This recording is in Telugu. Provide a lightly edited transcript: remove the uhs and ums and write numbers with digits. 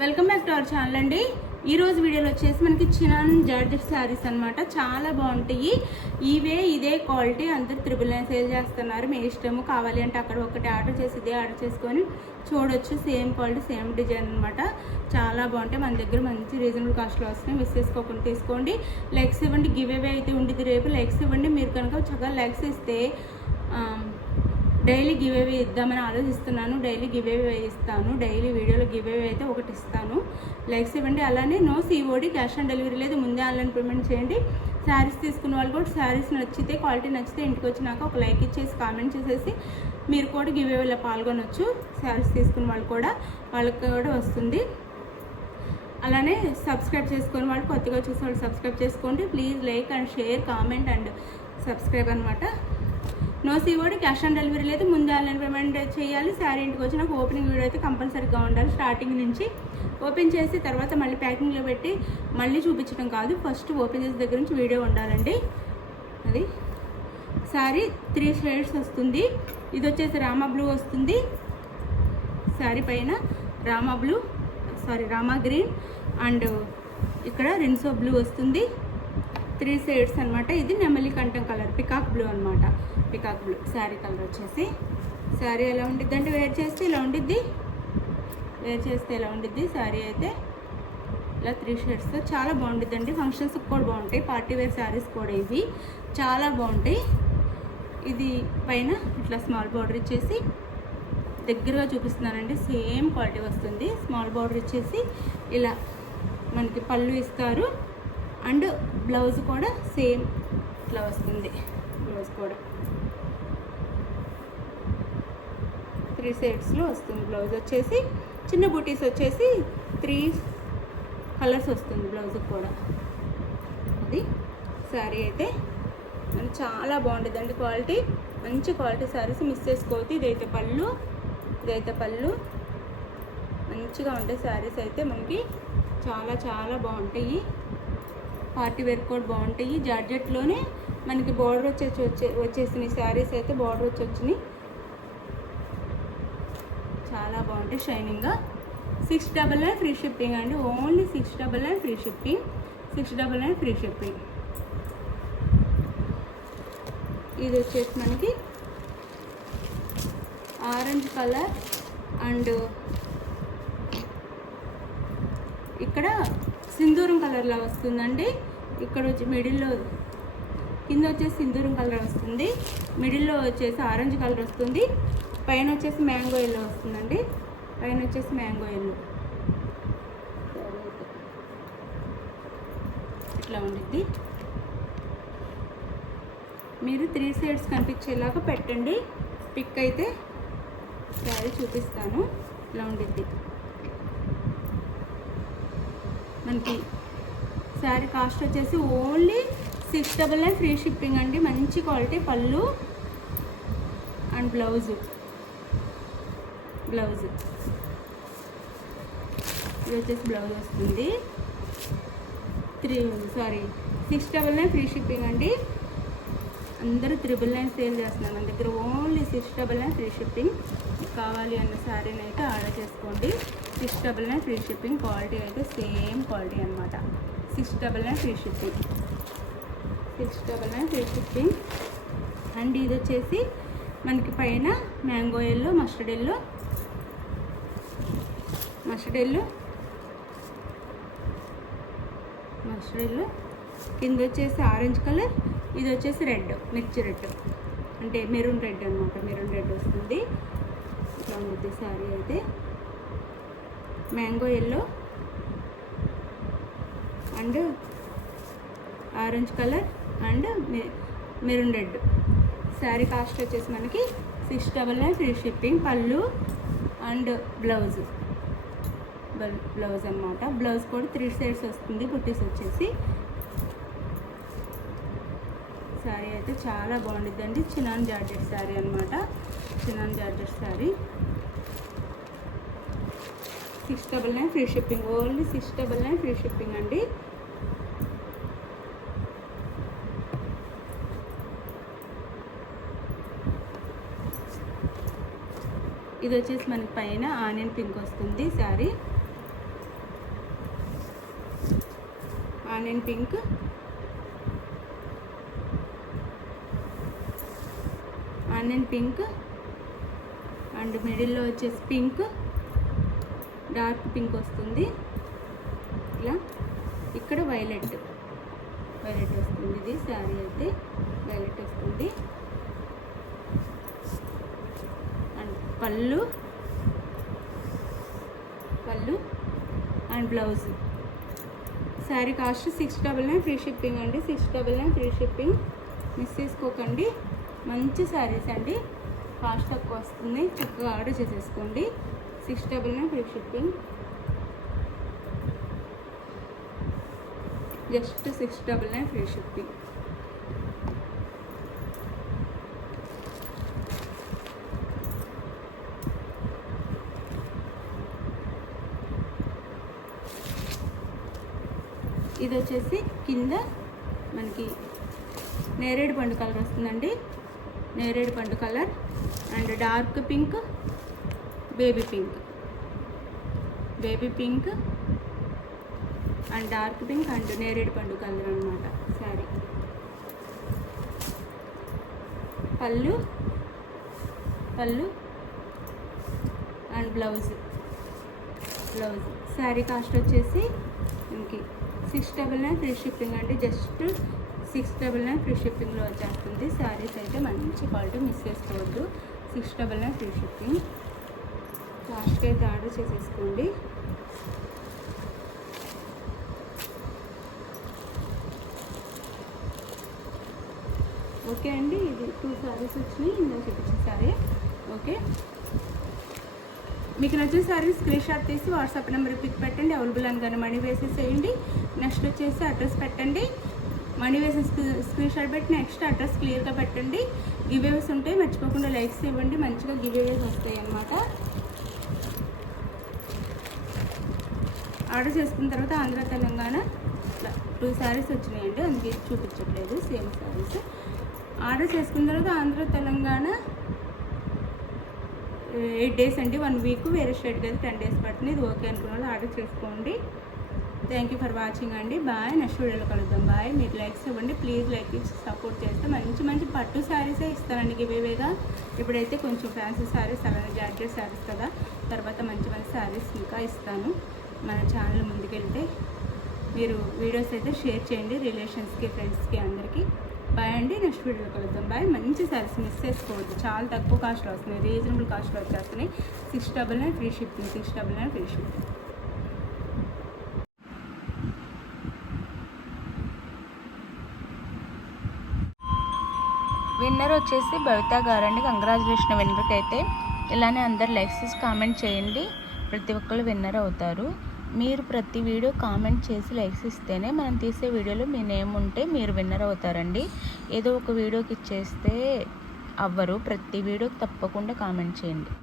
Welcome back to our channel అండి. ఈరోజు వీడియోలో వచ్చేసి మనకి చినాన్ జార్జెట్ శారీస్ అనమాట. చాలా బాగుంటాయి. ఇదే క్వాలిటీ అందరు 999 సేల్ చేస్తున్నారు. మీ ఇష్టము. కావాలి అంటే అక్కడ ఒకటి ఆర్డర్ చేసి ఇదే ఆర్డర్ చేసుకొని చూడొచ్చు. సేమ్ క్వాలిటీ సేమ్ డిజైన్ అనమాట. చాలా బాగుంటాయి. మన దగ్గర మంచి రీజనబుల్ కాస్ట్లో వస్తున్నాయి. మిస్ చేసుకోకుండా తీసుకోండి. లైక్స్ ఇవ్వండి. గివ్ అవే అయితే ఉండేది రేపు. లైక్స్ ఇవ్వండి. మీరు కనుక చక్కగా లైక్స్ ఇస్తే డైలీ గివ్ అవే ఇద్దామని ఆలోచిస్తున్నాను. డైలీ గివ్ అవే ఇస్తాను. డైలీ వీడియోలో గివ్ అవే అయితే ఒకటి ఇస్తాను. లైక్స్ ఇవ్వండి. అలానే no COD, cash on delivery లేదు. ముందే ఆన్లైన్ పేమెంట్ చేయండి. శారీస్ తీసుకున్న వాళ్ళు కూడా శారీస్ నచ్చితే, క్వాలిటీ నచ్చితే ఇంటికి వచ్చినాక ఒక లైక్ ఇచ్చేసి కామెంట్ చేసేసి మీరు కూడా గివ్ అవేలో పాల్గొనవచ్చు. శారీస్ తీసుకున్న వాళ్ళు కూడా వాళ్ళకి కూడా వస్తుంది. అలానే సబ్స్క్రైబ్ చేసుకుని వాళ్ళు కొత్తగా చూసే వాళ్ళు సబ్స్క్రైబ్ చేసుకోండి. Please like and share, comment and subscribe అనమాట. No COD, cash on delivery లేదు. ముందే ఆన్లైన్ పేమెంట్ చేయాలి. శారీ ఇంటికి వచ్చి నాకు ఓపెనింగ్ వీడియో అయితే కంపల్సరీగా ఉండాలి. స్టార్టింగ్ నుంచి ఓపెన్ చేసి తర్వాత మళ్ళీ ప్యాకింగ్లో పెట్టి మళ్ళీ చూపించడం కాదు. ఫస్ట్ ఓపెన్ చేసే దగ్గర నుంచి వీడియో ఉండాలండి. అది శారీ 3 షేడ్స్ వస్తుంది. ఇది వచ్చేసి రామా బ్లూ వస్తుంది. శారీ పైన రామా గ్రీన్ అండ్ ఇక్కడ రిన్సో బ్లూ వస్తుంది. 3 షేడ్స్ అనమాట. ఇది నెమలి కంఠం కలర్, పికాక్ బ్లూ అనమాట. పికాక్ బ్లూ శారీ కలర్ వచ్చేసి. శారీ ఎలా ఉండిద్ది అంటే వేర్ చేస్తే ఇలా ఉండిద్ది. శారీ అయితే ఇలా 3 షేడ్స్తో చాలా బాగుంటుందండి. ఫంక్షన్స్కి కూడా బాగుంటాయి. పార్టీ వేర్ శారీస్ కూడా ఇవి చాలా బాగుంటాయి. ఇది పైన ఇట్లా స్మాల్ బార్డర్ ఇచ్చేసి దగ్గరగా చూపిస్తున్నానండి. సేమ్ క్వాలిటీ వస్తుంది. స్మాల్ బార్డర్ ఇచ్చేసి ఇలా మనకి పళ్ళు ఇస్తారు. అండ్ బ్లౌజ్ కూడా సేమ్ ఇట్లా వస్తుంది. బ్లౌజ్ కూడా 3 షేడ్స్లో వస్తుంది. బ్లౌజ్ వచ్చేసి చిన్న బూటీస్ వచ్చేసి 3 కలర్స్ వస్తుంది బ్లౌజ్ కూడా. అది శారీ అయితే మనకి చాలా బాగుంటుందండి. క్వాలిటీ మంచి క్వాలిటీ శారీస్ మిస్ చేసుకోవద్దు. ఇదైతే పళ్ళు మంచిగా ఉంటాయి. శారీస్ అయితే మనకి చాలా బాగుంటాయి. పార్టీ వేర్ కూడా బాగుంటాయి. జార్జెట్లోనే మనకి బార్డర్ వచ్చేసినాయి. శారీస్ అయితే బార్డర్ వచ్చినాయి. చాలా బాగుంటాయి షైనింగ్గా. 699 ఫ్రీ షిప్పింగ్ అండి. Only 699 free shipping. 699 free shipping. ఇది వచ్చేసి మనకి ఆరెంజ్ కలర్ అండ్ ఇక్కడ సింధూరం కలర్లా వస్తుందండి. ఇక్కడ వచ్చి మిడిల్లో కింద వచ్చేసి సింధూరం కలర్ వస్తుంది. మిడిల్లో వచ్చేసి ఆరెంజ్ కలర్ వస్తుంది. పైన వచ్చేసి మ్యాంగో ఎల్లో వస్తుందండి. ఇట్లా ఉండిద్ది. మీరు 3 షేడ్స్ కనిపించేలాగా పెట్టండి. పిక్ అయితే శారీ చూపిస్తాను. ఇట్లా ఉండిద్ది. మనకి శారీ కాస్ట్ వచ్చేసి ఓన్లీ 699 ఫ్రీ షిప్పింగ్ అండి. మంచి క్వాలిటీ పళ్ళు అండ్ బ్లౌజ్ ఇది వచ్చేసి బ్లౌజ్ వస్తుంది. 699 ఫ్రీ షిప్పింగ్ అండి. అందరూ 999 సేల్ చేస్తున్నారు. మన దగ్గర ఓన్లీ 699 ఫ్రీ షిప్పింగ్. కావాలి అన్న శారీని అయితే ఆర్డర్ చేసుకోండి. 699 ఫ్రీ షిప్పింగ్. క్వాలిటీ అయితే సేమ్ క్వాలిటీ అనమాట. 699 ఫ్రీ షిప్పింగ్. అండ్ ఇది వచ్చేసి మనకి పైన మ్యాంగో ఎల్లో, మస్టర్డ్ ఎల్లో కింద వచ్చేసి ఆరెంజ్ కలర్. ఇది వచ్చేసి రెడ్, మిర్చి రెడ్ అంటే మెరూన్ రెడ్ అనమాట. మెరూన్ రెడ్ వస్తుంది. ఇట్లా ఉంటుంది శారీ అయితే. Mango yellow and orange colour and maroon red. Sari cost వచ్చేసి మనకి 699 ఫ్రీ షిప్పింగ్. పళ్ళు అండ్ బ్లౌజ్ అనమాట. బ్లౌజ్ కూడా 3 షేడ్స్ వస్తుంది. బుట్టీస్ వచ్చేసి. శారీ అయితే చాలా బాగుంటుందండి. చినాన్ జార్జెట్ శారీ అనమాట. 699 free shipping. Only 699 free shipping అండి. ఇది వచ్చేసి మనకి పైన ఆనియన్ పింక్ వస్తుంది sari. Onion pink, onion pink and మిడిల్లో వచ్చేసి పింక్, డార్క్ పింక్ వస్తుంది. ఇలా ఇక్కడ వైలెట్ వస్తుంది. ఇది శారీ అయితే వైలెట్ వస్తుంది. అండ్ పళ్ళు and blouse. Sari cost 699 free shipping అండి. 699 ఫ్రీ షిప్పింగ్, మిస్ చేసుకోకండి. మంచి శారీస్ అండి, కాస్ట్ తక్కువ వస్తుంది, చక్కగా ఆర్డర్ చేసేసుకోండి. 699 free shipping, just 699 free shipping. ఇది వచ్చేసి కింద మనకి నేరేడు పండు కలర్ వస్తుందండి. నేరేడు పండు colour and dark pink, baby pink and dark pink and నేరేడు పండు కలర్ అనమాట శారీ. పళ్ళు అండ్ బ్లౌజ్. శారీ కాస్ట్ వచ్చేసి ఇంకి 699 ఫ్రీ షిప్పింగ్ అండి. జస్ట్ 699 ఫ్రీ షిప్పింగ్లో వచ్చేస్తుంది. శారీస్ అయితే మంచి క్వాలిటీ, మిస్ చేసుకోవద్దు. 699 ఫ్రీ షిప్పింగ్, కాస్ట్ అయితే ఆర్డర్ చేసేసుకోండి. ఓకే అండి, ఇది 2 శారీస్ వచ్చినాయి. ఇందులో చూపించిన శారీ. ఓకే, మీకు నచ్చిన శారీ స్క్రీన్ షాట్ తీసి వాట్సాప్ నెంబర్ పిక్ పెట్టండి. అవైలబుల్ అనగానే మనీ వేసేసేయండి. నెక్స్ట్ వచ్చేసి అడ్రస్ పెట్టండి. మనీ వేసి స్క్రీన్ షాట్ పెట్టి నెక్స్ట్ అడ్రస్ క్లియర్గా పెట్టండి. గివేవేస్ ఉంటాయి, మర్చిపోకుండా లైక్స్ ఇవ్వండి. మంచిగా గివేవేస్ వస్తాయి అన్నమాట. ఆర్డర్ చేసుకున్న తర్వాత ఆంధ్ర తెలంగాణ 2 శారీస్ వచ్చినాయండి, అందుకే చూపించట్లేదు. సేమ్ శారీస్. ఆర్డర్ చేసుకున్న తర్వాత ఆంధ్ర తెలంగాణ 8 డేస్ అండి, 1 వీక్. వేరే స్టేట్కి అయితే 10 డేస్ పడుతుంది. ఇది ఓకే అనుకున్న వాళ్ళు ఆర్డర్ చేసుకోండి. థ్యాంక్ యూ ఫర్ వాచింగ్ అండి. బాయ్. నెక్స్ట్ వీడియోలో కలుద్దాం. బాయ్. మీరు లైక్స్ ఇవ్వండి ప్లీజ్. లైక్ ఇచ్చి సపోర్ట్ చేస్తే మంచి పట్టు శారీసే ఇస్తానండి గివేవేగా. ఇప్పుడైతే కొంచెం ఫ్యాన్సీ శారీస్, అలానే జాకెట్ శారీస్ కదా, తర్వాత మంచి శారీస్ ఇంకా ఇస్తాను. మన ఛానల్ ముందుకెళ్తే మీరు వీడియోస్ అయితే షేర్ చేయండి రిలేషన్స్కి, ఫ్రెండ్స్కి, అందరికీ. బాయ్ అండి. నెక్స్ట్ వీడియోలో కలుద్దాం. బాయ్. మంచి శారీస్ మిస్ చేసుకోవద్దు, చాలా తక్కువ కాస్ట్లో వస్తున్నాయి, రీజనబుల్ కాస్ట్లో వచ్చేస్తున్నాయి. 699 free shipping. 699 free shipping. Winner వచ్చేసి భవిత గారండి. కంగ్రాచులేషన్ విన్నర్కి అయితే. ఇలానే అందరు లైక్స్ చేసి కామెంట్ చేయండి, ప్రతి ఒక్కరు విన్నర్ అవుతారు. మీరు ప్రతి వీడియో కామెంట్ చేసి లైక్స్ ఇస్తేనే మనం తీసే వీడియోలో మీ నేమ్ ఉంటే మీరు విన్నర్ అవుతారండి. ఏదో ఒక వీడియోకి ఇచ్చేస్తే అవ్వరు, ప్రతి వీడియోకి తప్పకుండా కామెంట్ చేయండి.